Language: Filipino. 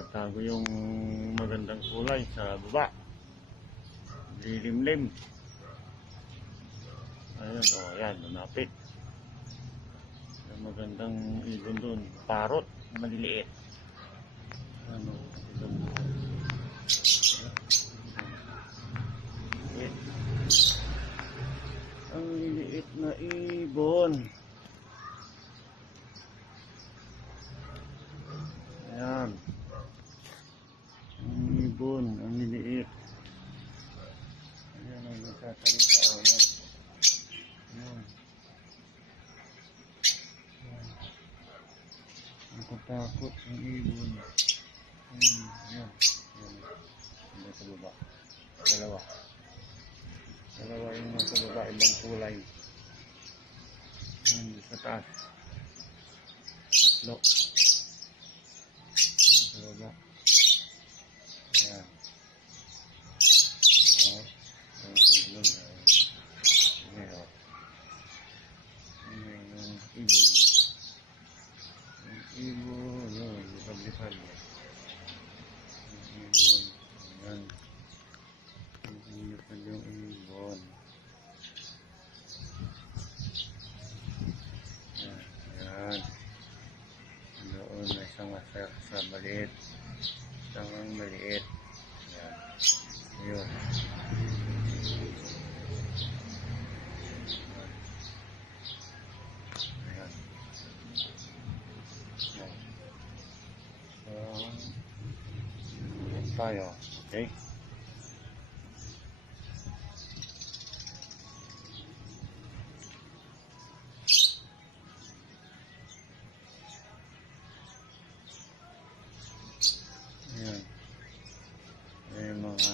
Nakatago yung magandang kulay sa baba. Lilimlim. Ayun, oh, yan, lumapit. Yung magandang ibon dun. Parot, maliliit. Ano, ibon. Ang liliit na ibon. Ayan. Ang ibon, ang liliit. Ayan ang nagsasalita. Ayan. Ayan. Ang katakot ang ibon. Ayan. Ayan. Ayan sa baba. Dalawa. Dalawa yung nasa baba, ibang kulay. Ayan, sa taas. Tatlo. Sa baba. Ayan. Oh, ang signal. Ayan, oh. Ayan, yung ibon. Yung ibon, yun, lipad-lipad. Yung ibon. Ayan. Lipad yung ibon. Ayan. Doon may isang sa maliit. Isang maliit. Ayan. Ayun. Ayan. Ayan. So, tayo. Okay? Ayan. Ayan mga